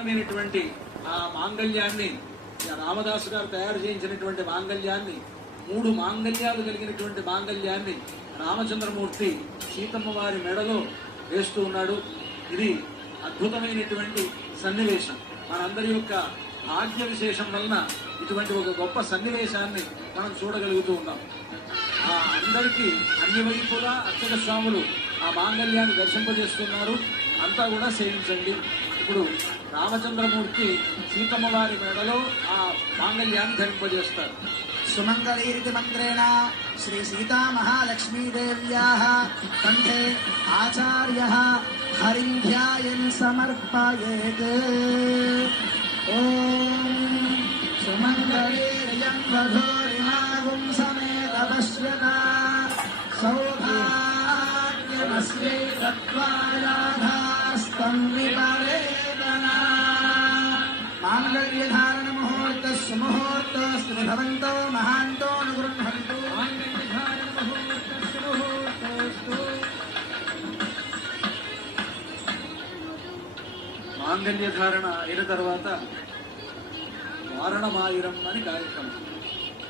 ఆ మాంగళ్యాన్ని రామదాసు గారు తయారు చేయించినటువంటి మాంగళ్యాన్ని 3 మాంగళ్యాలు కలిగినటువంటి మాంగళ్యాన్ని రామచంద్రమూర్తి సీతమ్మ వారి మెడలో వేస్తూ ఉన్నాడు. ఇది అద్భుతమైనటువంటి సన్నివేశం. మనందరి యొక్క భాగ్య విశేషం వలన ఇటువంటి ఒక గొప్ప సన్నివేశాన్ని మనం చూడగలుగుతూ ఉన్నాం. అందరికీ అన్ని వైపులా అర్చక స్వాములు ఆ మాంగళ్యాన్ని దర్శింపజేస్తున్నారు. అంతా కూడా సేవించండి. ఇప్పుడు రామచంద్రమూర్తి సీతమ్మ వారి మెడలో ఆ మాంగళ్యాన్ని ధరింపజేస్తారు. సుమంగళీరితి మంత్రేణ శ్రీ సీతా మహాలక్ష్మీదేవ్యాః కంఠే ఆచార్యః హరిం ధ్యాయన్ సమర్పయేత్. ఓం సుమంగళీర్యం వధూరిమాగుం సమేత పశ్యత సౌభాగ్యమస్యై తత్వాయాధాస్తం విపరేతనా. మాంగళ్యధారణ ముహూర్త సుముహూర్తోస్తు భవంతో మహాంతో అనుగృహంతు. మాంగళ్య ధారణ అయిన తర్వాత వారణమాయిరం అని కార్యక్రమం.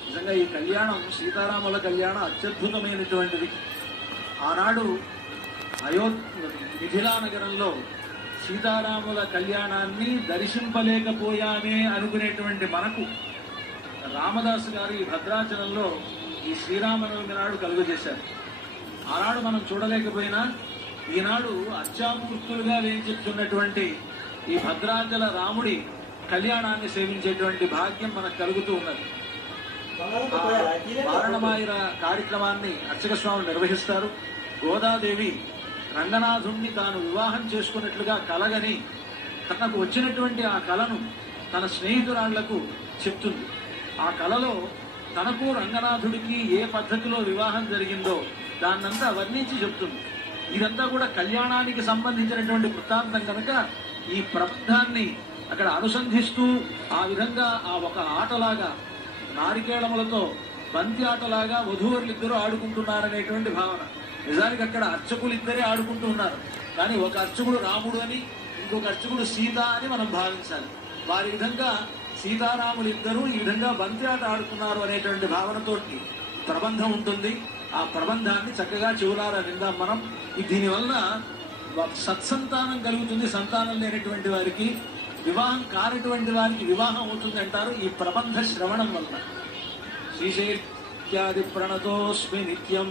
నిజంగా ఈ కళ్యాణం సీతారాముల కళ్యాణం అత్యద్భుతమైనటువంటిది. ఆనాడు మిథిలా నగరంలో సీతారాముల కళ్యాణాన్ని దర్శింపలేకపోయామే అనుకునేటువంటి మనకు రామదాసు గారు ఈ భద్రాచలంలో ఈ శ్రీరామనవమి నాడు కలుగజేశారు. ఆనాడు మనం చూడలేకపోయినా ఈనాడు అర్చామూర్తులుగా వేయించుతున్నటువంటి ఈ భద్రాచల రాముడి కళ్యాణాన్ని సేవించేటువంటి భాగ్యం మనకు కలుగుతూ ఉన్నది. వారణమాయిర కార్యక్రమాన్ని అర్చక స్వాములు నిర్వహిస్తారు. గోదాదేవి రంగనాథుణ్ణి తాను వివాహం చేసుకున్నట్లుగా కలగని తనకు వచ్చినటువంటి ఆ కలను తన స్నేహితురాళ్లకు చెప్తుంది. ఆ కలలో తనకు రంగనాథుడికి ఏ పద్ధతిలో వివాహం జరిగిందో దాన్నంతా వర్ణించి చెప్తుంది. ఇదంతా కూడా కళ్యాణానికి సంబంధించినటువంటి వృత్తాంతం కనుక ఈ ప్రబంధాన్ని అక్కడ అనుసంధిస్తూ ఆ విధంగా ఆ ఒక ఆటలాగా నారికేళములతో బంతి ఆటలాగా వధూవరులిద్దరూ ఆడుకుంటున్నారనేటువంటి భావన. నిజానికి అక్కడ అర్చకులు ఇద్దరే ఆడుకుంటూ ఉన్నారు. కానీ ఒక అర్చకుడు రాముడు అని ఇంకొక అర్చకుడు సీత అని మనం భావించాలి. వారి విధంగా సీతారాములు ఇద్దరూ ఈ విధంగా బంతి ఆట ఆడుకున్నారు అనేటువంటి భావనతోటి ప్రబంధం ఉంటుంది. ఆ ప్రబంధాన్ని చక్కగా చెవులారా విందాం మనం. దీనివల్ల సత్సంతానం కలుగుతుంది. సంతానం లేనటువంటి వారికి, వివాహం కానటువంటి వారికి వివాహం అవుతుంది అంటారు ఈ ప్రబంధ శ్రవణం వల్ల. శ్రీశైత్యాది ప్రణతోస్మి నిత్యం.